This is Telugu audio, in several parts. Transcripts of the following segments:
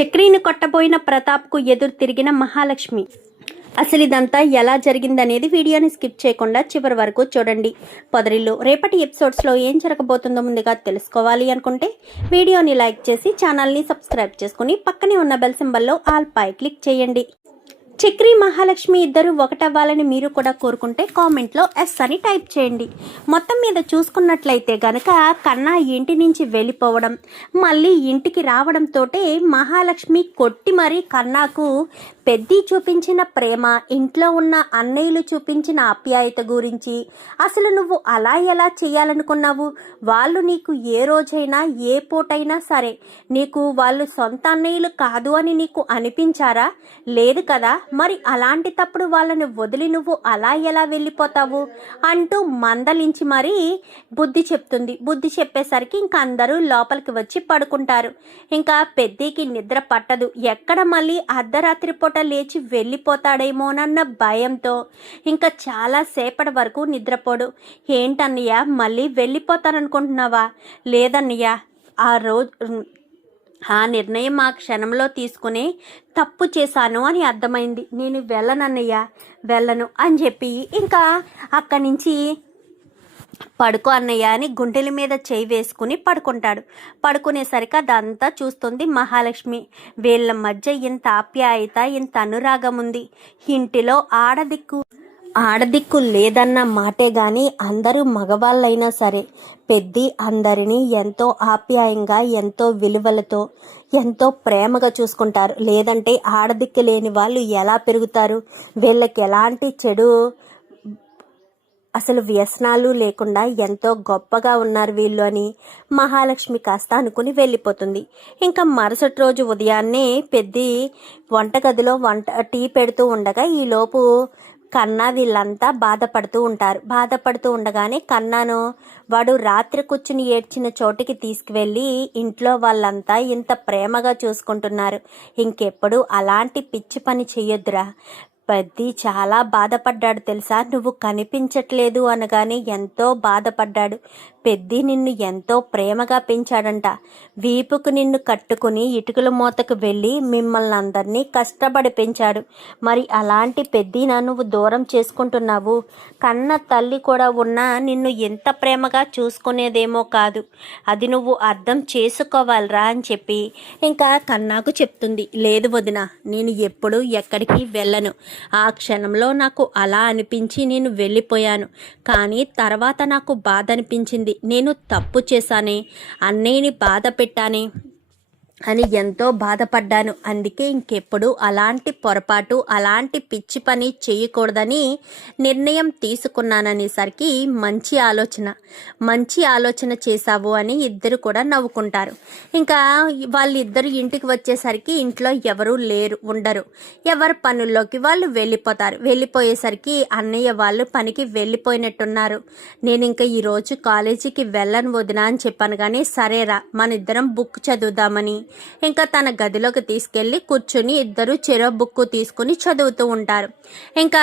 చక్రిని కొట్టబోయిన ప్రతాప్కు ఎదురు తిరిగిన మహాలక్ష్మి. అసలు ఇదంతా ఎలా జరిగిందనేది వీడియోని స్కిప్ చేయకుండా చివరి వరకు చూడండి. పొదరిల్లు రేపటి ఎపిసోడ్స్లో ఏం జరగబోతుందో ముందుగా తెలుసుకోవాలి అనుకుంటే వీడియోని లైక్ చేసి ఛానల్ని సబ్స్క్రైబ్ చేసుకుని పక్కనే ఉన్న బెల్ సింబల్లో ఆల్ పై క్లిక్ చేయండి. చక్రి మహాలక్ష్మి ఇద్దరు ఒకటవ్వాలని మీరు కూడా కోరుకుంటే కామెంట్లో ఎస్ అని టైప్ చేయండి. మొత్తం మీద చూసుకున్నట్లయితే గనక కన్నా ఇంటి నుంచి వెళ్ళిపోవడం మళ్ళీ ఇంటికి రావడంతో మహాలక్ష్మి కొట్టి మరీ కన్నాకు పెద్ది చూపించిన ప్రేమ, ఇంట్లో ఉన్న అన్నయ్యలు చూపించిన ఆప్యాయత గురించి, అసలు నువ్వు అలా ఎలా చేయాలనుకున్నావు, వాళ్ళు నీకు ఏ రోజైనా ఏ పూటైనా సరే నీకు వాళ్ళు సొంత అన్నయ్యలు కాదు అని నీకు అనిపించారా? లేదు కదా. మరి అలాంటి తప్పుడు వాళ్ళని వదిలి నువ్వు అలా ఎలా వెళ్ళిపోతావు అంటూ మందలించి మరీ బుద్ధి చెప్తుంది. బుద్ధి చెప్పేసరికి ఇంకా అందరూ లోపలికి వచ్చి పడుకుంటారు. ఇంకా పెద్దికి నిద్ర పట్టదు. ఎక్కడ మళ్ళీ అర్ధరాత్రి పూట లేచి వెళ్ళిపోతాడేమోనన్న భయంతో ఇంకా చాలా సేపటి వరకు నిద్రపోడు. ఏంటన్నయ్య మళ్ళీ వెళ్ళిపోతాననుకుంటున్నావా? లేదన్నయ్య, ఆ నిర్ణయం ఆ క్షణంలో తీసుకుని తప్పు చేశాను అని అర్థమైంది. నేను వెళ్ళను అని చెప్పి ఇంకా అక్కడి నుంచి పడుకో అన్నయ్య అని గుండెల మీద చేయి వేసుకుని పడుకుంటాడు. పడుకునేసరికి అదంతా చూస్తుంది మహాలక్ష్మి. వీళ్ళ మధ్య ఇంత ఆప్యాయత, ఇంత అనురాగం ఉంది. ఇంటిలో ఆడదిక్కు లేదన్న మాటే గాని అందరూ మగవాళ్ళైనా సరే పెద్ది అందరినీ ఎంతో ఆప్యాయంగా, ఎంతో విలువలతో, ఎంతో ప్రేమగా చూసుకుంటారు. లేదంటే ఆడదిక్కు లేని వాళ్ళు ఎలా పెరుగుతారు? వీళ్ళకి ఎలాంటి చెడు అసలు వ్యసనాలు లేకుండా ఎంతో గొప్పగా ఉన్నారు వీళ్ళు అని మహాలక్ష్మి కాస్త అనుకుని వెళ్ళిపోతుంది. ఇంకా మరుసటి రోజు ఉదయాన్నే పెద్ది వంటగదిలో టీ పెడుతూ ఉండగా ఈలోపు కన్నా వీళ్ళంతా బాధపడుతూ ఉండగానే కన్నాను వాడు రాత్రి కూర్చుని ఏడ్చిన చోటికి తీసుకువెళ్ళి ఇంట్లో వాళ్ళంతా ఇంత ప్రేమగా చూసుకుంటున్నారు. ఇంకెప్పుడు అలాంటి పిచ్చి పని చెయ్యొద్దురా. పెద్ది చాలా బాధపడ్డాడు తెలుసా. నువ్వు కనిపించట్లేదు అనగానే ఎంతో బాధపడ్డాడు. పెద్ది నిన్ను ఎంతో ప్రేమగా పెంచాడంట. వీపుకు నిన్ను కట్టుకుని ఇటుకల మూతకు వెళ్ళి మిమ్మల్ని అందరినీ కష్టపడి పెంచాడు. మరి అలాంటి పెద్దినా నువ్వు దూరం చేసుకుంటున్నావు? కన్న తల్లి కూడా ఉన్నా నిన్ను ఎంత ప్రేమగా చూసుకునేదేమో కాదు. అది నువ్వు అర్థం చేసుకోవాలిరా అని చెప్పి ఇంకా కన్నాకు చెప్తుంది. లేదు వదిన, నేను ఎప్పుడు ఎక్కడికి వెళ్ళను. ఆ క్షణంలో నాకు అలా అనిపించి నేను వెళ్ళిపోయాను. కానీ తర్వాత నాకు బాధ అనిపించింది. నేను తప్పు చేశానే, అన్నయ్యని బాధ పెట్టానే అని ఎంతో బాధపడ్డాను. అందుకే ఇంకెప్పుడు అలాంటి పొరపాటు, అలాంటి పిచ్చి పని చేయకూడదని నిర్ణయం తీసుకున్నాననేసరికి మంచి ఆలోచన చేశావు అని ఇద్దరు కూడా నవ్వుకుంటారు. ఇంకా వాళ్ళిద్దరు ఇంటికి వచ్చేసరికి ఇంట్లో ఎవరూ ఉండరు. ఎవరి పనుల్లోకి వాళ్ళు వెళ్ళిపోయేసరికి అన్నయ్య వాళ్ళు పనికి వెళ్ళిపోయినట్టున్నారు. నేను ఇంకా ఈరోజు కాలేజీకి వెళ్ళను వదినా అని చెప్పాను. కానీ సరేరా మన ఇద్దరం బుక్ చదువుదామని ఇంకా తన గదిలోకి తీసుకెళ్లి కూర్చుని ఇద్దరు చెరో బుక్కు తీసుకుని చదువుతూ ఉంటారు. ఇంకా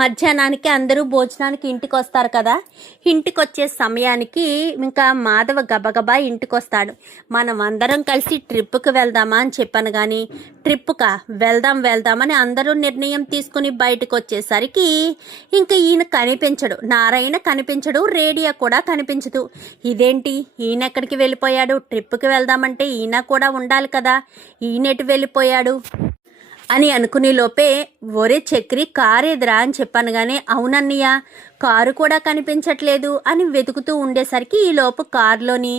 మధ్యాహ్నానికి అందరూ భోజనానికి ఇంటికి వస్తారు కదా. ఇంటికి వచ్చే సమయానికి ఇంకా మాధవ గబగబా ఇంటికి వస్తాడు. మనం అందరం కలిసి ట్రిప్కి వెళ్దామా అని చెప్పాను. కానీ ట్రిప్కా వెళ్దామని అందరూ నిర్ణయం తీసుకుని బయటకు వచ్చేసరికి ఇంకా ఈయన కనిపించడు. నారాయణ కనిపించడు, రేడియో కూడా కనిపించదు. ఇదేంటి ఈయన ఎక్కడికి వెళ్ళిపోయాడు? ట్రిప్కి వెళ్దామంటే ఈయన కూడా ఉండాలి కదా, ఈయనెటు వెళ్ళిపోయాడు అని అనుకునే లోపే ఒరే చక్రి కారు ఎదురా అని చెప్పాను. కానీ అవునన్నయ్య కారు కూడా కనిపించట్లేదు అని వెతుకుతూ ఉండేసరికి ఈలోపు కారులోని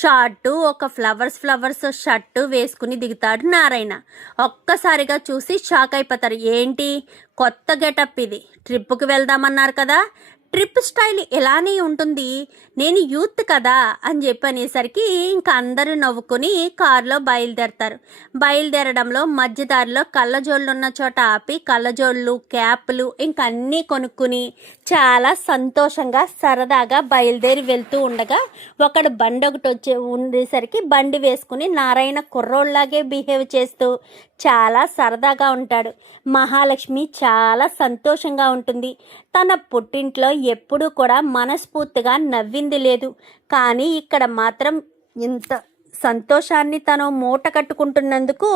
షార్టు ఒక ఫ్లవర్స్ షర్టు వేసుకుని దిగుతాడు నారాయణ. ఒక్కసారిగా చూసి షాక్ అయిపోతారు. ఏంటి కొత్త గెటప్ ఇది? ట్రిప్కి వెళ్దామన్నారు కదా, ట్రిప్ స్టైల్ ఎలానే ఉంటుంది, నేను యూత్ కదా అని చెప్పి అనేసరికి ఇంకా అందరూ నవ్వుకుని కారులో బయలుదేరడంలో మధ్యదారిలో కళ్ళజోళ్ళు ఉన్న చోట ఆపి కళ్ళజోళ్ళు, క్యాప్లు ఇంకా అన్నీ కొనుక్కుని చాలా సంతోషంగా సరదాగా బయలుదేరి వెళ్తూ ఉండగా ఒకడు బండి ఒకటి ఉండేసరికి బండి వేసుకుని నారాయణ కుర్రోళ్ళలాగే బిహేవ్ చేస్తూ చాలా సరదాగా ఉంటాడు. మహాలక్ష్మి చాలా సంతోషంగా ఉంటుంది. తన పుట్టింట్లో ఎప్పుడూ కూడా మనస్ఫూర్తిగా నవ్వింది లేదు. కానీ ఇక్కడ మాత్రం సంతోషాన్ని తను మూట కట్టుకుంటున్నందుకు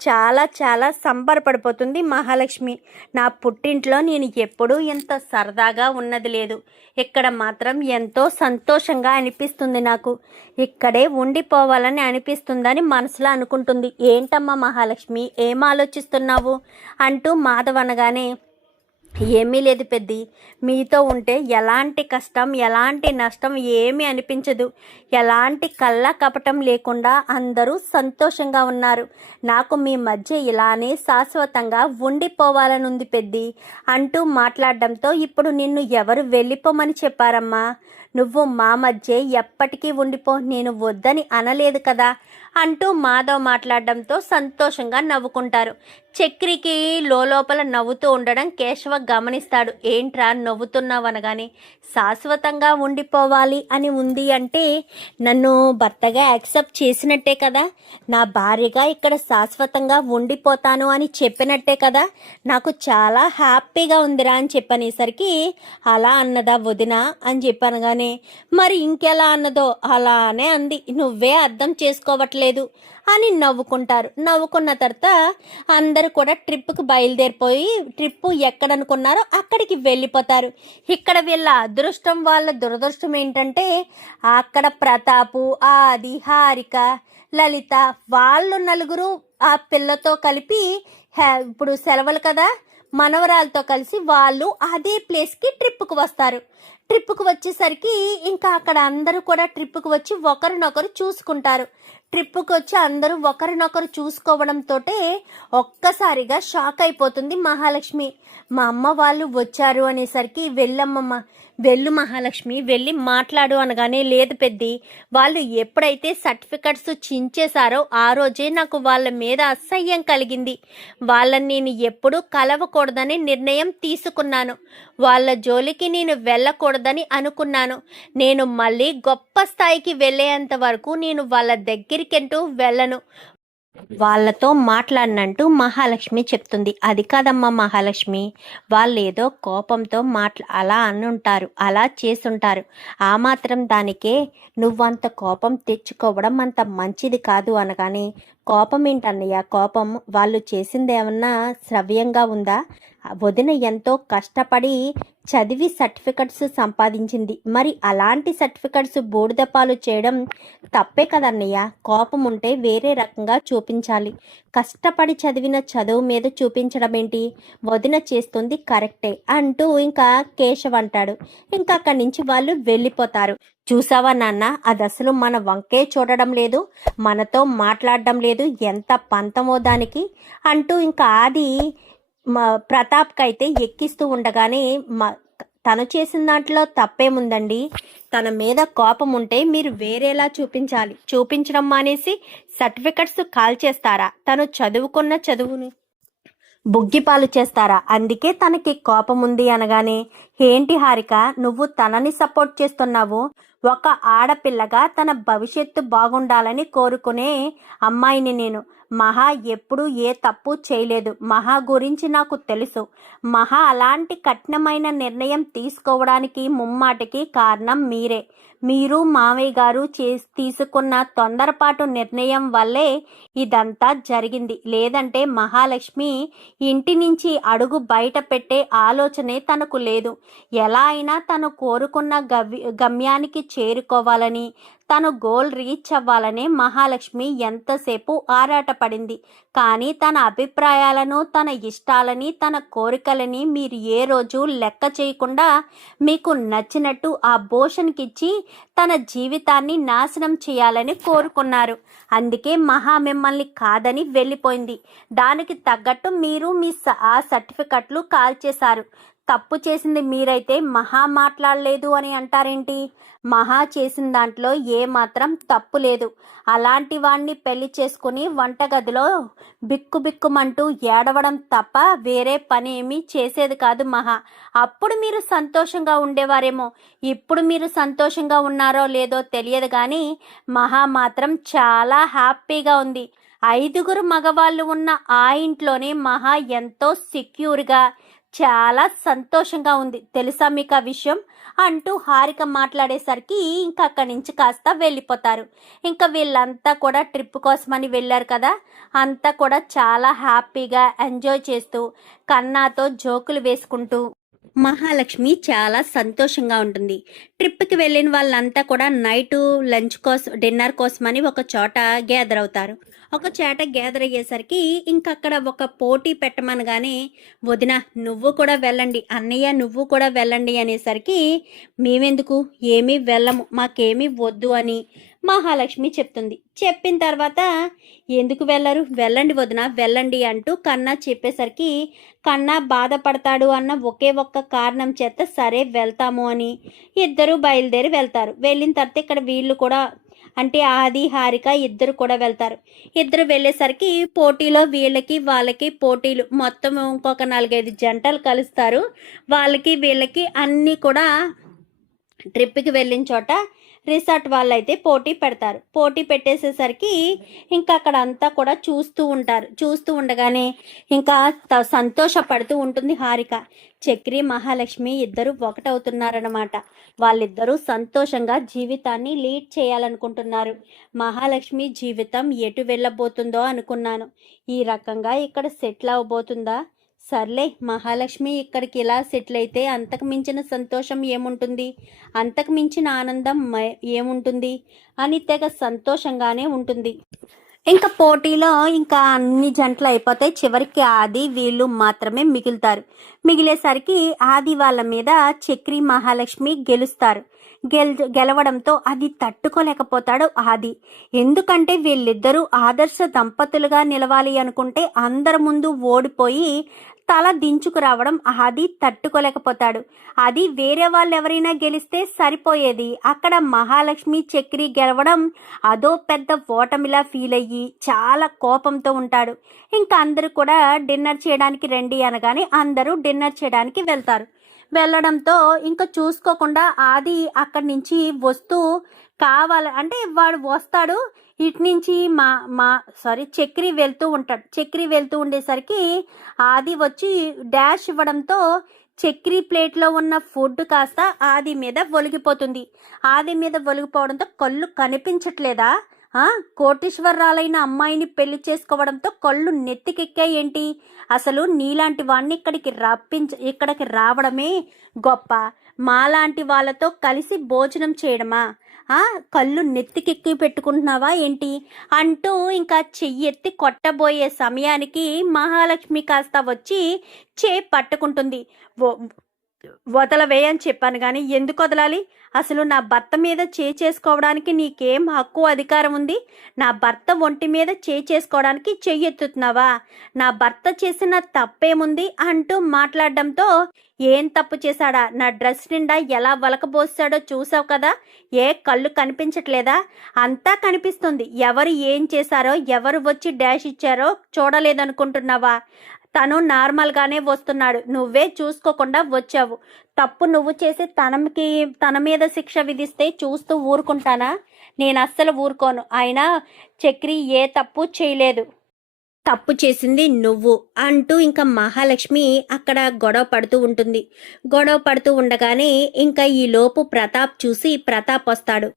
చాలా చాలా సంబరపడిపోతుంది మహాలక్ష్మి. నా పుట్టింట్లో నేను ఎప్పుడూ ఇంత సరదాగా ఉన్నది లేదు, ఇక్కడ మాత్రం ఎంతో సంతోషంగా అనిపిస్తుంది, నాకు ఇక్కడే ఉండిపోవాలని అనిపిస్తుందని మనసులో అనుకుంటుంది. ఏంటమ్మా మహాలక్ష్మి, ఏం ఆలోచిస్తున్నావు అంటూ మాధవ్ అనగానే, ఏమీ లేదు పెద్ది, మీతో ఉంటే ఎలాంటి కష్టం ఎలాంటి నష్టం ఏమీ అనిపించదు, ఎలాంటి కళ్ళ కపటం లేకుండా అందరూ సంతోషంగా ఉన్నారు, నాకు మీ మధ్య ఇలానే శాశ్వతంగా ఉండిపోవాలనుంది పెద్ది అంటూ మాట్లాడడంతో, ఇప్పుడు నిన్ను ఎవరు వెళ్ళిపోమని చెప్పారమ్మా, నువ్వు మా మధ్య ఎప్పటికీ ఉండిపో, నేను వద్దని అనలేదు కదా అంటూ మాధవ్ మాట్లాడడంతో సంతోషంగా నవ్వుకుంటారు. చక్రికి లోపల నవ్వుతూ ఉండడం కేశవ గమనిస్తాడు. ఏంట్రా నవ్వుతున్నావు అనగానే, శాశ్వతంగా ఉండిపోవాలి అని ఉంది అంటే నన్ను భర్తగా యాక్సెప్ట్ చేసినట్టే కదా, నా భార్యగా ఇక్కడ శాశ్వతంగా ఉండిపోతాను అని చెప్పినట్టే కదా, నాకు చాలా హ్యాపీగా ఉందిరా అని చెప్పనేసరికి, అలా అన్నదా వదిన అని చెప్పనగానే, మరి ఇంకెలా అన్నదో అలానే అంది, నువ్వే అర్థం చేసుకోవట్లేదు అని నవ్వుకుంటారు. నవ్వుకున్న తర్వాత అందరూ కూడా ట్రిప్కి బయలుదేరిపోయి, ట్రిప్పు ఎక్కడనుకున్నారో అక్కడికి వెళ్ళిపోతారు. ఇక్కడ వీళ్ళ అదృష్టం వాళ్ళ దురదృష్టం ఏంటంటే, అక్కడ ప్రతాపు, ఆది, హారిక, లలిత వాళ్ళు నలుగురు ఆ పిల్లతో కలిపి ఇప్పుడు సెలవులు కదా, మనవరాలతో కలిసి వాళ్ళు అదే ప్లేస్కి ట్రిప్పుకు వస్తారు. ట్రిప్పుకు వచ్చేసరికి ఇంకా అక్కడ అందరూ కూడా ట్రిప్పుకు వచ్చి ఒకరినొకరు చూసుకుంటారు. ట్రిప్పుకి వచ్చి అందరూ ఒకరినొకరు చూసుకోవడంతో ఒక్కసారిగా షాక్ అయిపోతుంది మహాలక్ష్మి. మా అమ్మ వాళ్ళు వచ్చారు అనేసరికి, వెళ్ళమ్మమ్మ, వెళ్ళు మహాలక్ష్మి, వెళ్ళి మాట్లాడు అనగానే, లేదు పెద్ది, వాళ్ళు ఎప్పుడైతే సర్టిఫికెట్స్ చించేశారో ఆ రోజే నాకు వాళ్ళ మీద అసహ్యం కలిగింది, వాళ్ళని నేను ఎప్పుడూ కలవకూడదని నిర్ణయం తీసుకున్నాను, వాళ్ళ జోలికి నేను వెళ్ళకూడదని అనుకున్నాను, నేను మళ్ళీ గొప్ప స్థాయికి వెళ్ళేంత వరకు నేను వాళ్ళ దగ్గరికంటూ వెళ్ళను, వాళ్ళతో మాట్లాడినంటూ మహాలక్ష్మి చెప్తుంది. అది కాదమ్మా మహాలక్ష్మి, వాళ్ళు ఏదో కోపంతో అలా అనుంటారు, అలా చేసుంటారు, ఆ మాత్రం దానికే నువ్వంత కోపం తెచ్చుకోవడం అంత మంచిది కాదు అనగానే, కోపం ఏంటన్నయ్య, కోపం వాళ్ళు చేసింది ఏమన్నా శ్రవ్యంగా ఉందా, వదిన ఎంతో కష్టపడి చదివి సర్టిఫికెట్స్ సంపాదించింది, మరి అలాంటి సర్టిఫికెట్స్ బూడిదపాలు చేయడం తప్పే కదన్నయ్య, కోపం ఉంటే వేరే రకంగా చూపించాలి, కష్టపడి చదివిన చదువు మీద చూపించడం ఏంటి, వదిన చేస్తుంది కరెక్టే అంటూ ఇంకా కేశవ్ అంటాడు. ఇంకా అక్కడి నుంచి వాళ్ళు వెళ్ళిపోతారు. చూసావా నాన్న, అది అసలు మన వంకే చూడడం లేదు, మనతో మాట్లాడడం లేదు, ఎంత పంతమో దానికి అంటూ ఇంకా ఆది ప్రతాప్కి అయితే ఎక్కిస్తూ ఉండగానే, తను చేసిన దాంట్లో తప్పేముందండి, తన మీద కోపం ఉంటే మీరు వేరేలా చూపించాలి, చూపించడం మానేసి సర్టిఫికెట్స్ కాల్ చేస్తారా, తను చదువుకున్న చదువుని బుగ్గిపాలు చేస్తారా, అందుకే తనకి కోపం ఉంది అనగానే, ఏంటి హారిక నువ్వు తనని సపోర్ట్ చేస్తున్నావు, ఒక ఆడపిల్లగా తన భవిష్యత్తు బాగుండాలని కోరుకునే అమ్మాయిని నేను, మహా ఎప్పుడు ఏ తప్పు చేయలేదు, మహా గురించి నాకు తెలుసు, మహా అలాంటి కఠినమైన నిర్ణయం తీసుకోవడానికి ముమ్మాటికి కారణం మీరే, మీరు మావయ్య గారు తీసుకున్న తొందరపాటు నిర్ణయం వల్లే ఇదంతా జరిగింది, లేదంటే మహాలక్ష్మి ఇంటి నుంచి అడుగు బయట పెట్టే ఆలోచనే తనకు లేదు, ఎలా అయినా తను కోరుకున్న గమ్యానికి చేరుకోవాలని, తను గోల్ రీచ్ అవ్వాలని మహాలక్ష్మి ఎంతసేపు ఆరాటపడింది, కానీ తన అభిప్రాయాలను, తన ఇష్టాలని, తన కోరికలని మీరు ఏ రోజు లెక్క చేయకుండా మీకు నచ్చినట్టు ఆ భూషణ్కిచ్చి తన జీవితాన్ని నాశనం చేయాలని కోరుకున్నారు, అందుకే మహా మిమ్మల్ని కాదని వెళ్ళిపోయింది, దానికి తగ్గట్టు మీరు మీ ఆ సర్టిఫికెట్లు కాల్చేశారు, తప్పు చేసింది మీరైతే మహా మాట్లాడలేదు అని అంటారేంటి, మహా చేసిన దాంట్లో ఏమాత్రం తప్పు లేదు, అలాంటి వాణ్ణి పెళ్లి చేసుకుని వంటగదిలో బిక్కుబిక్కుమంటూ ఏడవడం తప్ప వేరే పని ఏమీ చేసేది కాదు మహా, అప్పుడు మీరు సంతోషంగా ఉండేవారేమో, ఇప్పుడు మీరు సంతోషంగా ఉన్నారో లేదో తెలియదు కానీ మహా మాత్రం చాలా హ్యాపీగా ఉంది, 5 మగవాళ్ళు ఉన్న ఆ ఇంట్లోనే మహా ఎంతో సెక్యూర్గా చాలా సంతోషంగా ఉంది తెలుసా మీకు ఆ విషయం అంటూ హారిక మాట్లాడేసరికి ఇంకా అక్కడి నుంచి కాస్త వెళ్ళిపోతారు. ఇంకా వీళ్ళంతా కూడా ట్రిప్ కోసమని వెళ్ళారు కదా, అంతా కూడా చాలా హ్యాపీగా ఎంజాయ్ చేస్తూ కన్నాతో జోకులు వేసుకుంటూ మహాలక్ష్మి చాలా సంతోషంగా ఉంటుంది. ట్రిప్కి వెళ్ళిన వాళ్ళంతా కూడా నైటు లంచ్ కోసం డిన్నర్ కోసమని ఒక చోట గ్యాదర్ అవుతారు. ఒక చోట గ్యాదర్ అయ్యేసరికి ఇంకక్కడ ఒక పోటీ పెట్టమనగానే వదిన నువ్వు కూడా వెళ్ళండి, అన్నయ్య నువ్వు కూడా వెళ్ళండి అనేసరికి మేమెందుకు, ఏమీ వెళ్ళము, మాకేమీ వద్దు అని మహాలక్ష్మి చెప్తుంది. చెప్పిన తర్వాత ఎందుకు వెళ్ళరు, వెళ్ళండి వదిన వెళ్ళండి అంటూ కన్నా చెప్పేసరికి కన్నా బాధపడతాడు అన్న ఒకే ఒక్క కారణం చేత సరే వెళ్తాము అని ఇద్దరు బయలుదేరి వెళ్తారు. వెళ్ళిన తర్వాత ఇక్కడ వీళ్ళు కూడా అంటే ఆది హారిక ఇద్దరు కూడా వెళ్తారు. ఇద్దరు వెళ్ళేసరికి పోటీలో వీళ్ళకి వాళ్ళకి పోటీలు మొత్తం ఇంకొక 4-5 జంటలు కలుస్తారు. వాళ్ళకి వీళ్ళకి అన్నీ కూడా ట్రిప్కి వెళ్ళిన చోట రిసార్ట్ వాళ్ళు అయితే పోటీ పెడతారు. పోటీ పెట్టేసేసరికి ఇంకా అక్కడ అంతా కూడా చూస్తూ ఉంటారు. చూస్తూ ఉండగానే ఇంకా సంతోషపడుతూ ఉంటుంది హారిక. చక్రి మహాలక్ష్మి ఇద్దరు ఒకటవుతున్నారన్నమాట. వాళ్ళిద్దరూ సంతోషంగా జీవితాన్ని లీడ్ చేయాలనుకుంటున్నారు. మహాలక్ష్మి జీవితం ఎటు వెళ్ళబోతుందో అనుకున్నాను, ఈ రకంగా ఇక్కడ సెటిల్ అవ్వబోతుందా? సర్లే మహాలక్ష్మి ఇక్కడికి ఇలా సెటిల్ అయితే అంతకు మించిన సంతోషం ఏముంటుంది, అంతకు మించిన ఆనందం ఏముంటుంది అని తెగ సంతోషంగానే ఉంటుంది. ఇంకా పోటీలో ఇంకా అన్ని జంటలు అయిపోతాయి. చివరికి ఆది వీళ్ళు మాత్రమే మిగులుతారు. మిగిలేసరికి ఆది వాళ్ళ మీద చక్రి మహాలక్ష్మి గెలుస్తారు. గెలవడంతో అది తట్టుకోలేకపోతాడు ఆది. ఎందుకంటే వీళ్ళిద్దరూ ఆదర్శ దంపతులుగా నిలవాలి అనుకుంటే అందరి ముందు ఓడిపోయి తల దించుకురావడం ఆది తట్టుకోలేకపోతాడు. అది వేరే వాళ్ళు ఎవరైనా గెలిస్తే సరిపోయేది, అక్కడ మహాలక్ష్మి చక్రి గెలవడం అదో పెద్ద ఓటమిలా ఫీల్ అయ్యి చాలా కోపంతో ఉంటాడు. ఇంకా అందరూ కూడా డిన్నర్ చేయడానికి రండి అనగానే అందరూ డిన్నర్ చేయడానికి వెళ్తారు. వెళ్ళడంతో ఇంకా చూసుకోకుండా ఆది అక్కడి నుంచి వస్తూ అంటే వాడు వస్తాడు ఇటు నుంచి చక్రి వెళ్తూ ఉంటాడు. చక్రి వెళ్తూ ఉండేసరికి ఆది వచ్చి డాష్ ఇవ్వడంతో చక్రి ప్లేట్లో ఉన్న ఫుడ్ కాస్త ఆది మీద ఒలిగిపోతుంది. ఆది మీద ఒలిగిపోవడంతో కళ్ళు కనిపించట్లేదా, కోటీశ్వరరాలైన అమ్మాయిని పెళ్లి చేసుకోవడంతో కళ్ళు నెత్తికెక్కాయి ఏంటి, అసలు నీలాంటి వాడిని ఇక్కడికి రావడమే గొప్ప, మాలాంటి వాళ్ళతో కలిసి భోజనం చేయడమా, కళ్ళు నెత్తికెక్కి పెట్టుకుంటున్నావా ఏంటి అంటూ ఇంకా చెయ్యెత్తి కొట్టబోయే సమయానికి మహాలక్ష్మి కాస్త వచ్చి పట్టుకుంటుంది. వదలవే అని చెప్పాను కానీ ఎందుకు వదలాలి, అసలు నా భర్త మీద చేసుకోవడానికి నీకేం హక్కు అధికారం ఉంది, నా భర్త ఒంటి మీద చేసుకోవడానికి చెయ్యెత్తుతున్నావా, నా భర్త చేసిన తప్పేముంది అంటూ మాట్లాడడంతో ఏం తప్పు చేశాడా, నా డ్రెస్ నిండా ఎలా వలకబోసాడో చూసావు కదా, కళ్ళు కనిపించట్లేదా, అంతా కనిపిస్తుంది, ఎవరు ఏం చేశారో ఎవరు వచ్చి డాష్ ఇచ్చారో చూడలేదనుకుంటున్నావా, తను నార్మల్గానే వస్తున్నాడు, నువ్వే చూసుకోకుండా వచ్చావు, తప్పు నువ్వు చేసి తన మీద శిక్ష విధిస్తే చూస్తూ ఊరుకుంటానా, నేను అస్సలు ఊరుకోను, అయినా చక్రి ఏ తప్పు చేయలేదు, తప్పు చేసింది నువ్వు అంటూ ఇంకా మహాలక్ష్మి అక్కడ గొడవ పడుతూ ఉంటుంది. గొడవ పడుతూ ఉండగానే ఇంకా ఈ లోపు ప్రతాప్ చూసి ప్రతాప్ వస్తాడు.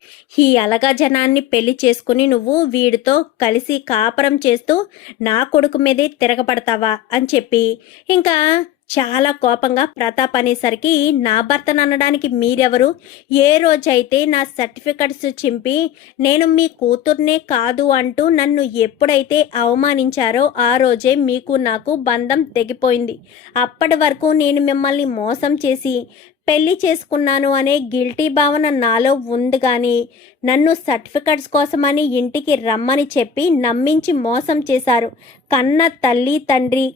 ఈ అలగా జనాన్ని పెళ్లి చేసుకుని నువ్వు వీడితో కలిసి కాపురం చేస్తూ నా కొడుకు మీదే తిరగబడతావా అని చెప్పి ఇంకా చాలా కోపంగా ప్రతాప్ అనేసరికి నా భర్తను అనడానికి మీరెవరు, ఏ రోజైతే నా సర్టిఫికెట్స్ చింపి నేను మీ కూతుర్నే కాదు అంటూ నన్ను ఎప్పుడైతే అవమానించారో ఆ రోజే మీకు నాకు బంధం తెగిపోయింది, అప్పటి వరకు నేను మిమ్మల్ని మోసం చేసి పెళ్లి చేసుకున్నాను అనే గిల్టీ భావన నాలో ఉంది కానీ నన్ను సర్టిఫికెట్స్ కోసమని ఇంటికి రమ్మని చెప్పి నమ్మించి మోసం చేశారు. కన్న తల్లి తండ్రి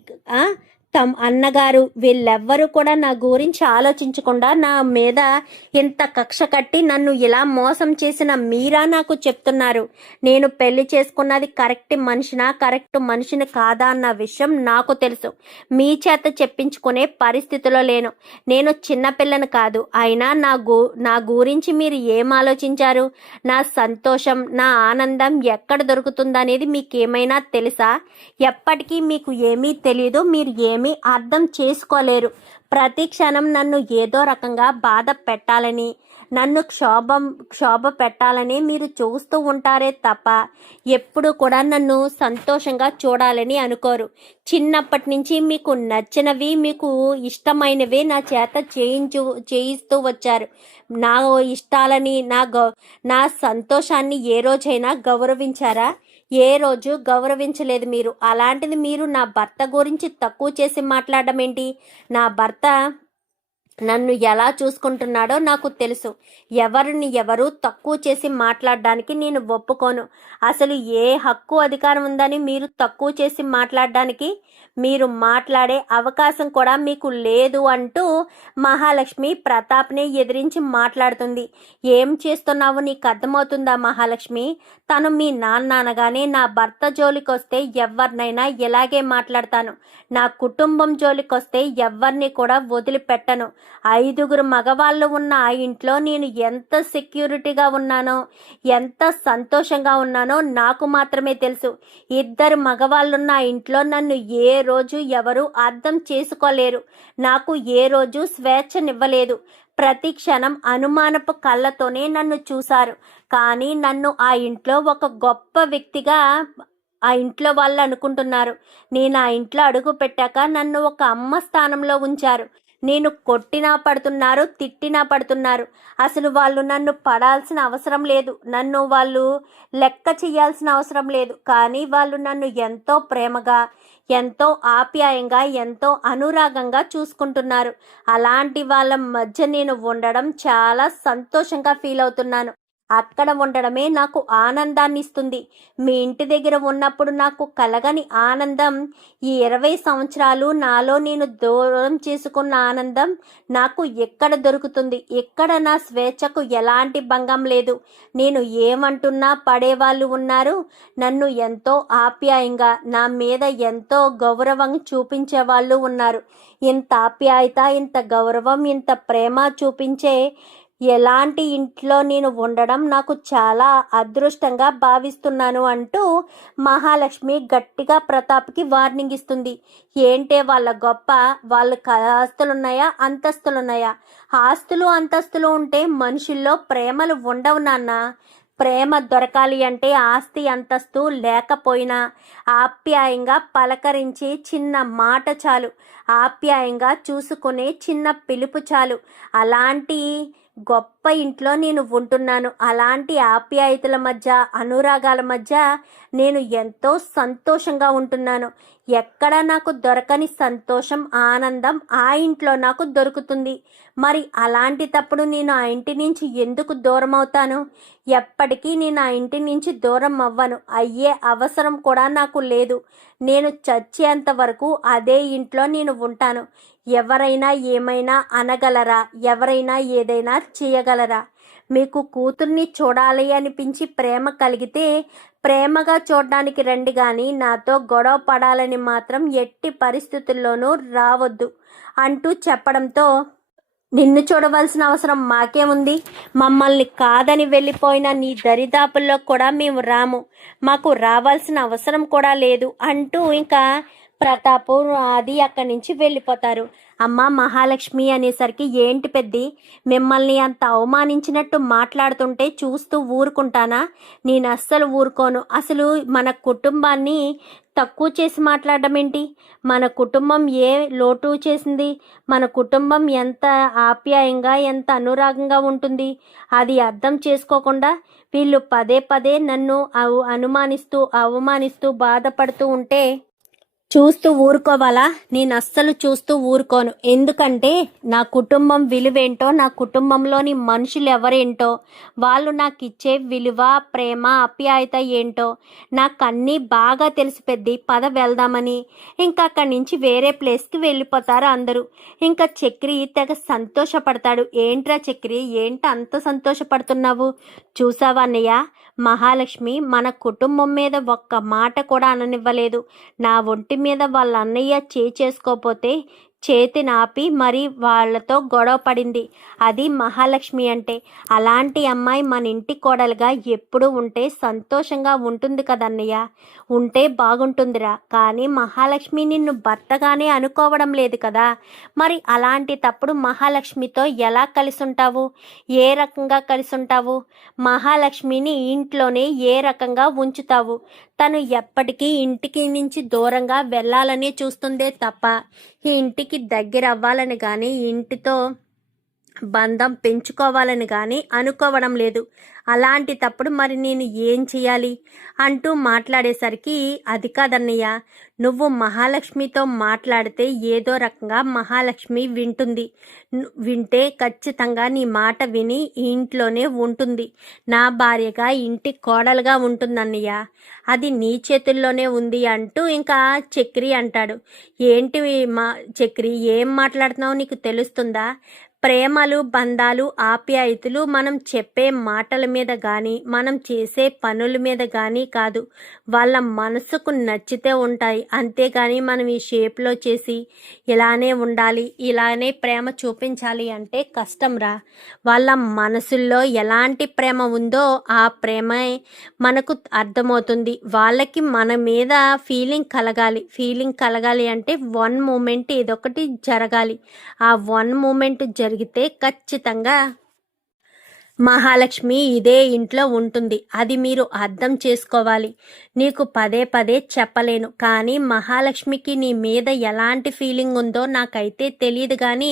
అన్నగారు వీళ్ళెవ్వరూ కూడా నా గురించి ఆలోచించకుండా నా మీద ఇంత కక్ష కట్టి నన్ను ఇలా మోసం చేసిన మీరా నాకు చెప్తున్నారు, నేను పెళ్లి చేసుకున్నది కరెక్ట్ మనిషిని కాదా అన్న విషయం నాకు తెలుసు, మీ చేత చెప్పించుకునే పరిస్థితిలో లేను, నేను చిన్నపిల్లని కాదు, అయినా నా గురించి మీరు ఏం ఆలోచించారు, నా సంతోషం నా ఆనందం ఎక్కడ దొరుకుతుందనేది మీకేమైనా తెలుసా, ఎప్పటికీ మీకు ఏమీ తెలియదు, మీరు ఏమీ ఏమీ అర్థం చేసుకోలేరు. ప్రతి క్షణం నన్ను ఏదో రకంగా బాధ పెట్టాలని, నన్ను క్షోభ పెట్టాలని మీరు చూస్తూ ఉంటారే తప్ప ఎప్పుడు కూడా నన్ను సంతోషంగా చూడాలని అనుకోరు. చిన్నప్పటి నుంచి మీకు నచ్చినవి, మీకు ఇష్టమైనవి నా చేత చేయిస్తూ వచ్చారు. నా ఇష్టాలని, నా సంతోషాన్ని ఏ రోజైనా గౌరవించారా? ఏ రోజు గౌరవించలేదు మీరు. అలాంటిది మీరు నా భర్త గురించి తక్కువ చేసి మాట్లాడడం ఏంటి? నా భర్త నన్ను ఎలా చూసుకుంటున్నాడో నాకు తెలుసు. ఎవరు తక్కువ చేసి మాట్లాడడానికి నేను ఒప్పుకోను. అసలు ఏ హక్కు అధికారం ఉందని మీరు తక్కువ చేసి మాట్లాడడానికి? మీరు మాట్లాడే అవకాశం కూడా మీకు లేదు అంటూ మహాలక్ష్మి ప్రతాప్ని ఎదిరించి మాట్లాడుతుంది. ఏం చేస్తున్నావు నీకు అర్థమవుతుందా మహాలక్ష్మి? తను మీ నాన్న అనగానే నా భర్త జోలికి వస్తే ఎవరినైనా ఇలాగే మాట్లాడతాను. నా కుటుంబం జోలికి వస్తే ఎవరిని కూడా వదిలిపెట్టను. 5 మగవాళ్ళు ఉన్న ఆ ఇంట్లో నేను ఎంత సెక్యూరిటీగా ఉన్నానో, ఎంత సంతోషంగా ఉన్నానో నాకు మాత్రమే తెలుసు. 2 మగవాళ్ళున్న ఆ ఇంట్లో నన్ను ఏ రోజు ఎవరు అర్థం చేసుకోలేరు. నాకు ఏ రోజు స్వేచ్ఛనివ్వలేదు. ప్రతి క్షణం అనుమానపు కళ్ళతోనే నన్ను చూశారు. కానీ నన్ను ఆ ఇంట్లో ఒక గొప్ప వ్యక్తిగా ఆ ఇంట్లో వాళ్ళు అనుకుంటున్నారు. నేను ఆ ఇంట్లో అడుగు పెట్టాక నన్ను ఒక అమ్మ స్థానంలో ఉంచారు. నేను కొట్టినా పడుతున్నారు, తిట్టినా పడుతున్నారు. అసలు వాళ్ళు నన్ను పడాల్సిన అవసరం లేదు, నన్ను వాళ్ళు లెక్క చేయాల్సిన అవసరం లేదు. కానీ వాళ్ళు నన్ను ఎంతో ప్రేమగా, ఎంతో ఆప్యాయంగా, ఎంతో అనురాగంగా చూసుకుంటున్నారు. అలాంటి వాళ్ళ మధ్య నేను ఉండడం చాలా సంతోషంగా ఫీల్ అవుతున్నాను. అక్కడ ఉండడమే నాకు ఆనందాన్ని ఇస్తుంది. మీ ఇంటి దగ్గర ఉన్నప్పుడు నాకు కలగని ఆనందం, ఈ 20 సంవత్సరాలు నాలో నేను దూరం చేసుకున్న ఆనందం నాకు ఎక్కడ దొరుకుతుంది? ఎక్కడ నా స్వేచ్ఛకు ఎలాంటి భంగం లేదు. నేను ఏమంటున్నా పడేవాళ్ళు ఉన్నారు. నన్ను ఎంతో ఆప్యాయంగా, నా మీద ఎంతో గౌరవం చూపించే వాళ్ళు ఉన్నారు. ఇంత ఆప్యాయత, ఇంత గౌరవం, ఇంత ప్రేమ చూపించే ఎలాంటి ఇంట్లో నేను ఉండడం నాకు చాలా అదృష్టంగా భావిస్తున్నాను అంటూ మహాలక్ష్మి గట్టిగా ప్రతాప్కి వార్నింగ్ ఇస్తుంది. ఏంటే వాళ్ళ గొప్ప? వాళ్ళకి ఆస్తులున్నాయా, అంతస్తులున్నాయా? ఆస్తులు అంతస్తులు ఉంటే మనుషుల్లో ప్రేమలు ఉండవు నాన్న. ప్రేమ దొరకాలి అంటే ఆస్తి అంతస్తు లేకపోయినా ఆప్యాయంగా పలకరించి చిన్న మాట చాలు, ఆప్యాయంగా చూసుకునే చిన్న పిలుపు చాలు. అలాంటి గొప్ప ఇంట్లో నేను ఉంటున్నాను. అలాంటి ఆప్యాయతల మధ్య, అనురాగాల మధ్య నేను ఎంతో సంతోషంగా ఉంటున్నాను. ఎక్కడ నాకు దొరకని సంతోషం, ఆనందం ఆ ఇంట్లో నాకు దొరుకుతుంది. మరి అలాంటి తప్పుడు నేను ఆ ఇంటి నుంచి ఎందుకు దూరం అవుతాను? ఎప్పటికీ నేను ఆ ఇంటి నుంచి దూరం అవ్వను. అయ్యే అవసరం కూడా నాకు లేదు. నేను చచ్చేంత వరకు అదే ఇంట్లో నేను ఉంటాను. ఎవరైనా ఏమైనా అనగలరా? ఎవరైనా ఏదైనా చేయగలరా? మీకు కూతుర్ని చూడాలి అనిపించి ప్రేమ కలిగితే ప్రేమగా చూడడానికి రండి, కానీ నాతో గొడవ పడాలని మాత్రం ఎట్టి పరిస్థితుల్లోనూ రావద్దు అంటూ చెప్పడంతో, నిన్ను చూడవలసిన అవసరం మాకేముంది? మమ్మల్ని కాదని వెళ్ళిపోయిన నీ దరిదాపుల్లో కూడా మేము రాము. మాకు రావాల్సిన అవసరం కూడా లేదు అంటూ ఇంకా ప్రతాపు అది అక్కడి నుంచి వెళ్ళిపోతారు. అమ్మ మహాలక్ష్మి అనేసరికి, ఏంటి పెద్ది, మిమ్మల్ని అంత అవమానించినట్టు మాట్లాడుతుంటే చూస్తూ ఊరుకుంటానా? నేను అస్సలు ఊరుకోను. అసలు మన కుటుంబాన్ని తక్కువ చేసి మాట్లాడడం ఏంటి? మన కుటుంబం ఏ లోటు చేసింది? మన కుటుంబం ఎంత ఆప్యాయంగా, ఎంత అనురాగంగా ఉంటుంది? అది అర్థం చేసుకోకుండా వీళ్ళు పదే పదే నన్ను అనుమానిస్తూ, అవమానిస్తూ, బాధపడుతూ ఉంటే చూస్తూ ఊరుకోవాలా? నేను అస్సలు చూస్తూ ఊరుకోను. ఎందుకంటే నా కుటుంబం విలువేంటో, నా కుటుంబంలోని మనుషులు ఎవరేంటో, వాళ్ళు నాకు ఇచ్చే విలువ, ప్రేమ, ఆప్యాయత ఏంటో నాకు అన్నీ బాగా తెలిసి పెద్ది. పద వెళ్దామని ఇంకా అక్కడి నుంచి వేరే ప్లేస్కి వెళ్ళిపోతారు అందరూ. ఇంకా చక్రి తెగ సంతోషపడతాడు. ఏంట్రా చక్రి, ఏంటి అంత సంతోషపడుతున్నావు? చూసావా అన్నయ్య, మహాలక్ష్మి మన కుటుంబం మీద ఒక్క మాట కూడా అననివ్వలేదు. నా ఒంటి మీద వాళ్ళ అన్నయ్య చేసుకోపోతే చేతినాపి మరి వాళ్ళతో గొడవ పడింది. అది మహాలక్ష్మి అంటే. అలాంటి అమ్మాయి మన ఇంటి కోడలుగా ఎప్పుడు ఉంటే సంతోషంగా ఉంటుంది కదన్నయ్య. ఉంటే బాగుంటుందిరా. కానీ మహాలక్ష్మి నిన్ను భర్తగానే అనుకోవడం లేదు కదా. మరి అలాంటి తప్పుడు మహాలక్ష్మితో ఎలా కలిసి ఉంటావు? ఏ రకంగా కలిసి ఉంటావు? మహాలక్ష్మిని ఇంట్లోనే ఏ రకంగా ఉంచుతావు? తను ఎప్పటికీ ఇంటికి నుంచి దూరంగా వెళ్ళాలని చూస్తుందే తప్ప ఈ ఇంటికి దగ్గర అవ్వాలని కానీ ఇంటితో బంధం పెంచుకోవాలని కానీ అనుకోవడం లేదు. అలాంటి తప్పుడు మరి నేను ఏం చేయాలి అంటూ మాట్లాడేసరికి, అది కాదన్నయ్య, నువ్వు మహాలక్ష్మితో మాట్లాడితే ఏదో రకంగా మహాలక్ష్మి వింటుంది. వింటే ఖచ్చితంగా నీ మాట విని ఇంట్లోనే ఉంటుంది. నా భార్యగా ఇంటి కోడలుగా ఉంటుందన్నయ్య. అది నీ చేతుల్లోనే ఉంది అంటూ ఇంకా చక్రి అంటాడు. ఏంటి మా చక్రి, ఏం మాట్లాడుతున్నావు? నీకు తెలుస్తుందా? ప్రేమలు, బంధాలు, ఆప్యాయతలు మనం చెప్పే మాటల మీద కానీ మనం చేసే పనుల మీద కానీ కాదు, వాళ్ళ మనసుకు నచ్చితే ఉంటాయి. అంతేగాని మనం ఈ షేప్లో చేసి ఇలానే ఉండాలి, ఇలానే ప్రేమ చూపించాలి అంటే కష్టంరా. వాళ్ళ మనసుల్లో ఎలాంటి ప్రేమ ఉందో ఆ ప్రేమే మనకు అర్థమవుతుంది. వాళ్ళకి మన మీద ఫీలింగ్ కలగాలి అంటే వన్ మూమెంట్ ఇదొకటి జరగాలి. ఆ వన్ మూమెంట్ జరిగితే ఖచ్చితంగా మహాలక్ష్మి ఇదే ఇంట్లో ఉంటుంది. అది మీరు అర్థం చేసుకోవాలి. నీకు పదే పదే చెప్పలేను, కానీ మహాలక్ష్మికి నీ మీద ఎలాంటి ఫీలింగ్ ఉందో నాకైతే తెలియదు. కానీ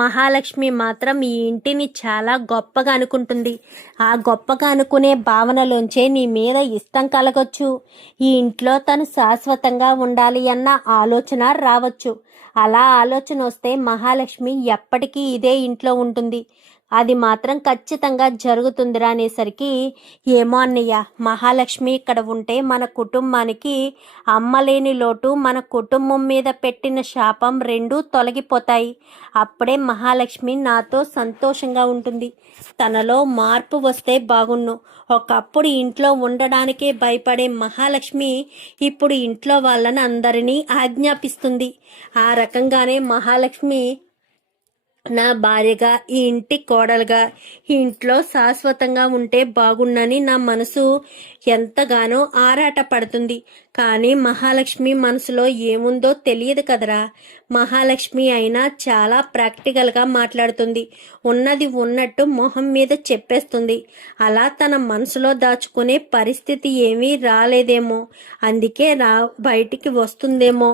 మహాలక్ష్మి మాత్రం ఈ ఇంటిని చాలా గొప్పగా అనుకుంటుంది. ఆ గొప్పగా అనుకునే భావనలోంచే నీ మీద ఇష్టం కలగొచ్చు. ఈ ఇంట్లో తను శాశ్వతంగా ఉండాలి అన్న ఆలోచన రావచ్చు. అలా ఆలోచన వస్తే మహాలక్ష్మి ఎప్పటికీ ఇదే ఇంట్లో ఉంటుంది. అది మాత్రం ఖచ్చితంగా జరుగుతుందిరా అనేసరికి, ఏమో అన్నయ్య, మహాలక్ష్మి ఇక్కడ ఉంటే మన కుటుంబానికి అమ్మలేని లోటు, మన కుటుంబం మీద పెట్టిన శాపం రెండూ తొలగిపోతాయి. అప్పుడే మహాలక్ష్మి నాతో సంతోషంగా ఉంటుంది. తనలో మార్పు వస్తే బాగున్ను. ఒకప్పుడు ఇంట్లో ఉండడానికే భయపడే మహాలక్ష్మి ఇప్పుడు ఇంట్లో వాళ్ళని అందరినీ ఆజ్ఞాపిస్తుంది. ఆ రకంగానే మహాలక్ష్మి నా భార్యగా, ఈ ఇంటి కోడలుగా, ఈ ఇంట్లో శాశ్వతంగా ఉంటే బాగుండని నా మనసు ఎంతగానో ఆరాట పడుతుంది. కానీ మహాలక్ష్మి మనసులో ఏముందో తెలియదు కదరా. మహాలక్ష్మి అయినా చాలా ప్రాక్టికల్గా మాట్లాడుతుంది. ఉన్నది ఉన్నట్టు మొహం మీద చెప్పేస్తుంది. అలా తన మనసులో దాచుకునే పరిస్థితి ఏమీ రాలేదేమో, అందుకే బయటికి వస్తుందేమో.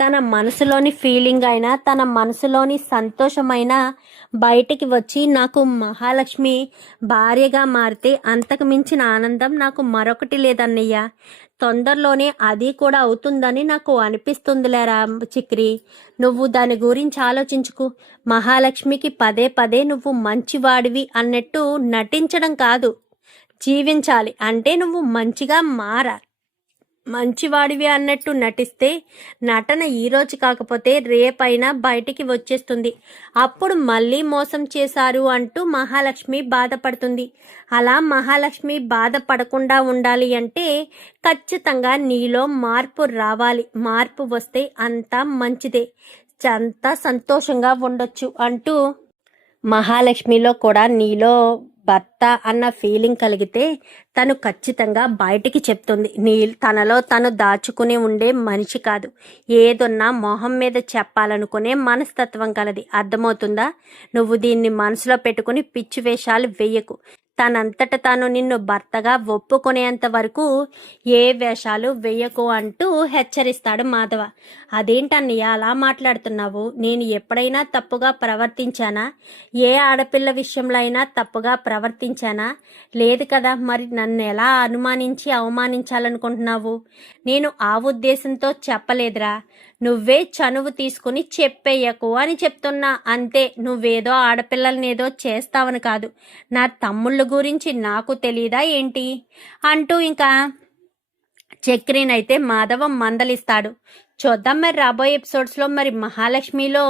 తన మనసులోని ఫీలింగ్ అయినా, తన మనసులోని సంతోషమైనా బయటికి వచ్చి, నాకు మహాలక్ష్మి భార్యగా మారితే అంతకు మించిన ఆనందం నాకు మరొకటి లేదన్నయ్య. తొందరలోనే అది కూడా అవుతుందని నాకు అనిపిస్తుందిలేరా చిక్రి. నువ్వు దాని గురించి ఆలోచించుకు. మహాలక్ష్మికి పదే పదే నువ్వు మంచివాడివి అన్నట్టు నటించడం కాదు, జీవించాలి. అంటే నువ్వు మంచిగా మంచివాడివి అన్నట్టు నటిస్తే నటన ఈరోజు కాకపోతే రేపైనా బయటికి వచ్చేస్తుంది. అప్పుడు మళ్ళీ మోసం చేశారు అంటూ మహాలక్ష్మి బాధపడుతుంది. అలా మహాలక్ష్మి బాధపడకుండా ఉండాలి అంటే ఖచ్చితంగా నీలో మార్పు రావాలి. మార్పు వస్తే అంతా మంచిదే, అంతా సంతోషంగా ఉండొచ్చు అంటూ మహాలక్ష్మిలో కూడా నీలో భర్త అన్న ఫీలింగ్ కలిగితే తను ఖచ్చితంగా బయటికి చెప్తుంది. తనలో తను దాచుకుని ఉండే మనిషి కాదు, ఏదున్నా మొహం మీద చెప్పాలనుకునే మనస్తత్వం కలది. అర్థమవుతుందా? నువ్వు దీన్ని మనసులో పెట్టుకుని పిచ్చి వేషాలు వెయ్యకు. తనంతట తాను నిన్ను భర్తగా ఒప్పుకునేంత వరకు ఏ వేషాలు వెయ్యకు అంటూ హెచ్చరిస్తాడు మాధవ. అదేంటన్నయ్య అలా మాట్లాడుతున్నావు? నేను ఎప్పుడైనా తప్పుగా ప్రవర్తించానా? ఏ ఆడపిల్ల విషయంలో అయినా తప్పుగా ప్రవర్తించానా? లేదు కదా. మరి నన్ను ఎలా అనుమానించి అవమానించాలనుకుంటున్నావు? నేను ఆ ఉద్దేశంతో చెప్పలేదురా. నువ్వే చనువు తీసుకుని చెప్పేయకు అని చెప్తున్నా అంతే. నువ్వేదో ఆడపిల్లలనేదో చేస్తావని కాదు. నా తమ్ముళ్ళ గురించి నాకు తెలీదా ఏంటి అంటూ ఇంకా చక్రినైతే మాధవం మందలిస్తాడు. చూద్దాం మరి రాబోయే ఎపిసోడ్స్లో మరి మహాలక్ష్మిలో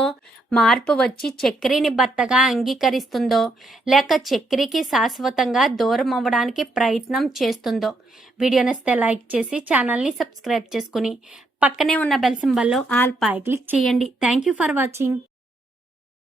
మార్పు వచ్చి చక్రిని భర్తగా అంగీకరిస్తుందో, లేక చక్రికి శాశ్వతంగా దూరం అవ్వడానికి ప్రయత్నం చేస్తుందో. వీడియో నచ్చితే లైక్ చేసి ఛానల్ని సబ్స్క్రైబ్ చేసుకుని పక్కనే ఉన్న బెల్ సింబల్లో ఆల్ పై క్లిక్ చేయండి. Thank you for watching.